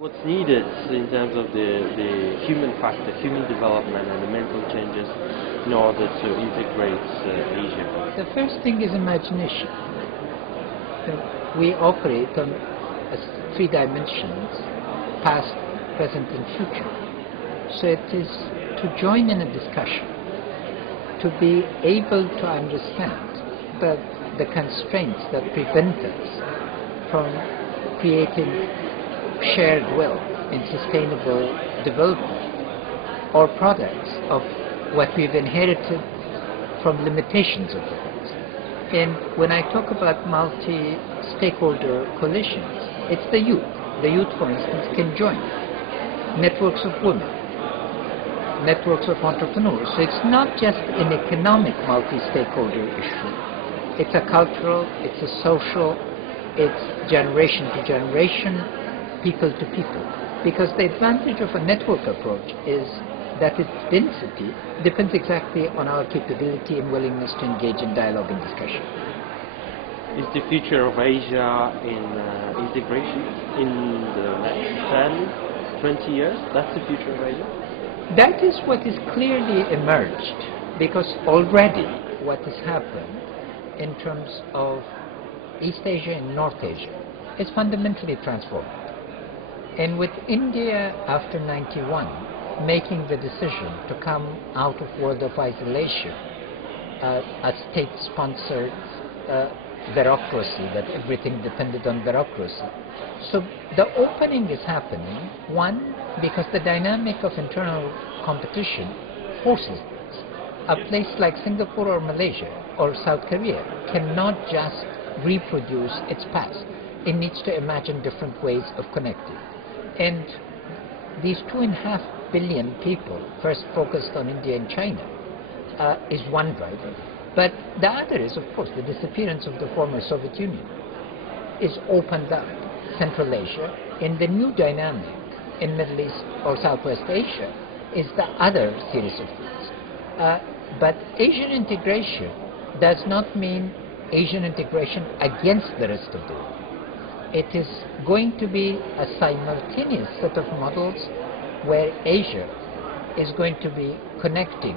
What's needed in terms of the human factor, human development and the mental changes in order to integrate Asia? The first thing is imagination. We operate on three dimensions: past, present and future. So it is to join in a discussion, to be able to understand that the constraints that prevent us from creating shared wealth in sustainable development or products of what we've inherited from limitations of the past. And when I talk about multi-stakeholder coalitions, it's the youth. The youth, for instance, can join networks of women, networks of entrepreneurs. So it's not just an economic multi-stakeholder issue. It's a cultural, it's a social, it's generation to generation, people to people. Because the advantage of a network approach is that its density depends exactly on our capability and willingness to engage in dialogue and discussion. Is the future of Asia in integration in the next 10, 20 years? That's the future of Asia? That is what is clearly emerged, because already what has happened in terms of East Asia and North Asia is fundamentally transformed. And with India after '91 making the decision to come out of world of isolation, a state-sponsored bureaucracy, that everything depended on bureaucracy. So the opening is happening, one, because the dynamic of internal competition forces this. A place like Singapore or Malaysia or South Korea cannot just reproduce its past. It needs to imagine different ways of connecting. And these 2.5 billion people, first focused on India and China, is one driver. But the other is, of course, the disappearance of the former Soviet Union is opened up Central Asia, and the new dynamic in Middle East or Southwest Asia is the other series of things. But Asian integration does not mean Asian integration against the rest of the world. It is going to be a simultaneous set of models where Asia is going to be connecting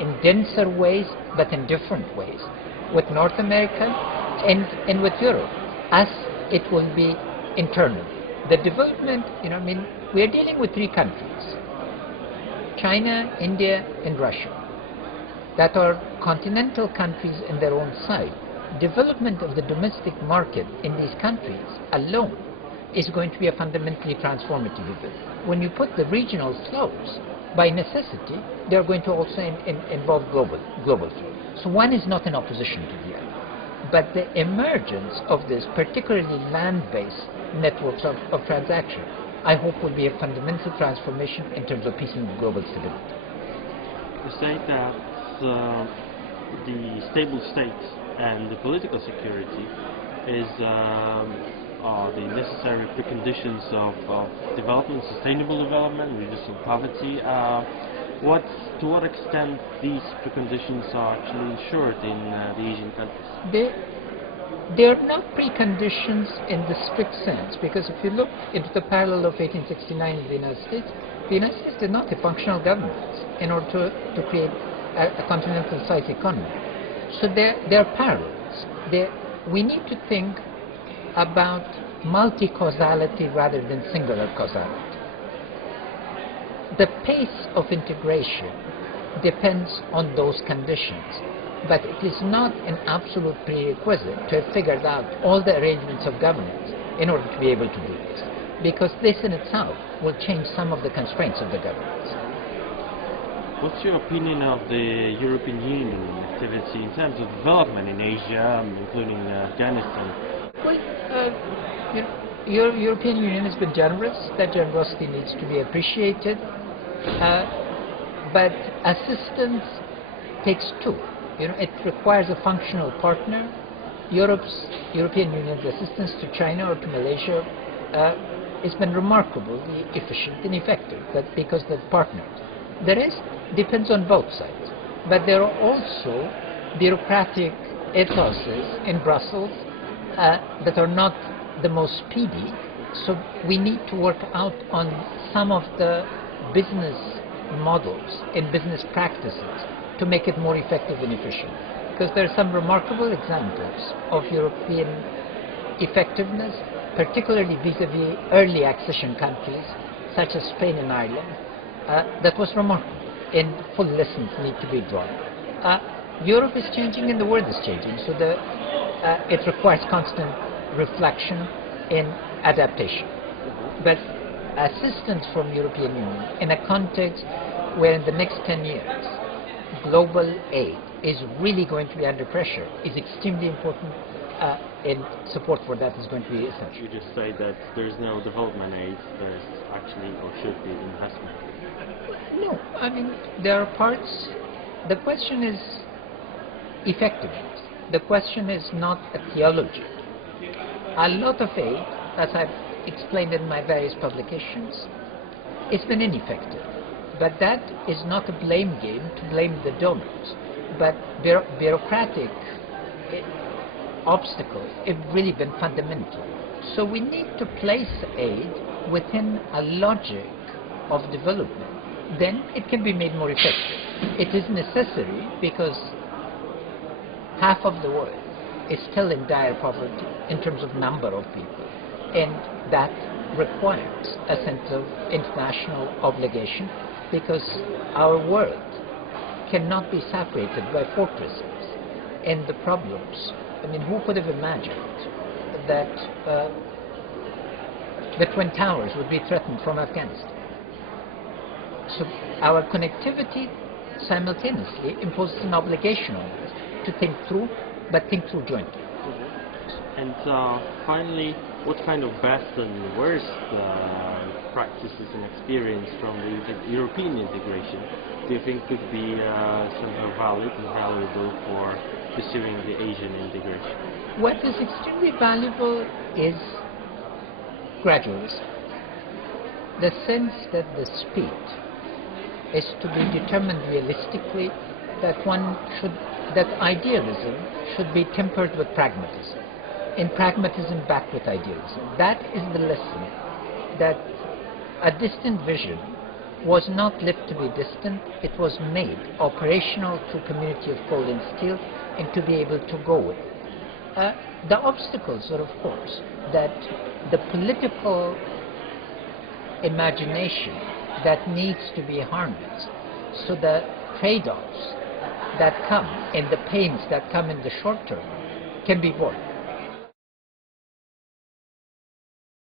in denser ways, but in different ways, with North America and with Europe, as it will be internal. The development, we are dealing with three countries, China, India, and Russia, that are continental countries in their own side. Development of the domestic market in these countries alone is going to be a fundamentally transformative event. When you put the regional flows, by necessity, they are going to also involve global flow. So one is not in opposition to the other. But the emergence of this, particularly land-based networks of transaction, I hope will be a fundamental transformation in terms of peace and global stability. You say that the stable state and the political security are the necessary preconditions of development, sustainable development, reducing poverty. To what extent these preconditions are actually ensured in the Asian countries? They are not preconditions in the strict sense, because if you look into the parallel of 1869 in the United States did not have functional governments in order to create a continental-sized economy. So they're parallels. We need to think about multi-causality rather than singular causality. The pace of integration depends on those conditions, but it is not an absolute prerequisite to have figured out all the arrangements of governance in order to be able to do this, because this in itself will change some of the constraints of the governance. What's your opinion of the European Union activity in terms of development in Asia, including Afghanistan? Well, European Union has been generous. That generosity needs to be appreciated. But assistance takes two. It requires a functional partner. European Union's assistance to China or to Malaysia has been remarkably efficient and effective, but because they're partners. The rest depends on both sides. But there are also bureaucratic ethoses in Brussels that are not the most speedy, So we need to work out on some of the business models and business practices to make it more effective and efficient. Because there are some remarkable examples of European effectiveness, particularly vis-à-vis early accession countries such as Spain and Ireland, that was remarkable, and full lessons need to be drawn. Europe is changing and the world is changing, so it requires constant reflection and adaptation. But assistance from European Union in a context where in the next 10 years global aid is really going to be under pressure is extremely important, and support for that is going to be essential. You just say that there's no development aid, there's actually or should be investment. No, I mean, there are parts. The question is effectiveness. The question is not a theology. A lot of aid, as I've explained in my various publications, it's been ineffective. But that is not a blame game to blame the donors, but bureaucratic obstacles have really been fundamental. So we need to place aid within a logic of development. Then it can be made more effective. It is necessary because half of the world is still in dire poverty in terms of number of people, and that requires a sense of international obligation, because our world cannot be separated by fortresses and the problems. I mean, who could have imagined that the Twin Towers would be threatened from Afghanistan? So our connectivity simultaneously imposes an obligation on us to think through, but think through jointly. And finally, what kind of best and worst practices and experience from the European integration do you think could be somehow valid and valuable for pursuing the Asian integration? What is extremely valuable is gradualism. The sense that the speed is to be determined realistically, that idealism should be tempered with pragmatism, and pragmatism backed with idealism. That is the lesson, that a distant vision was not left to be distant, it was made operational through community of coal and steel, and to be able to go with it. The obstacles are, of course, that the political imagination that needs to be harnessed, so the trade-offs that come and the pains that come in the short term can be borne.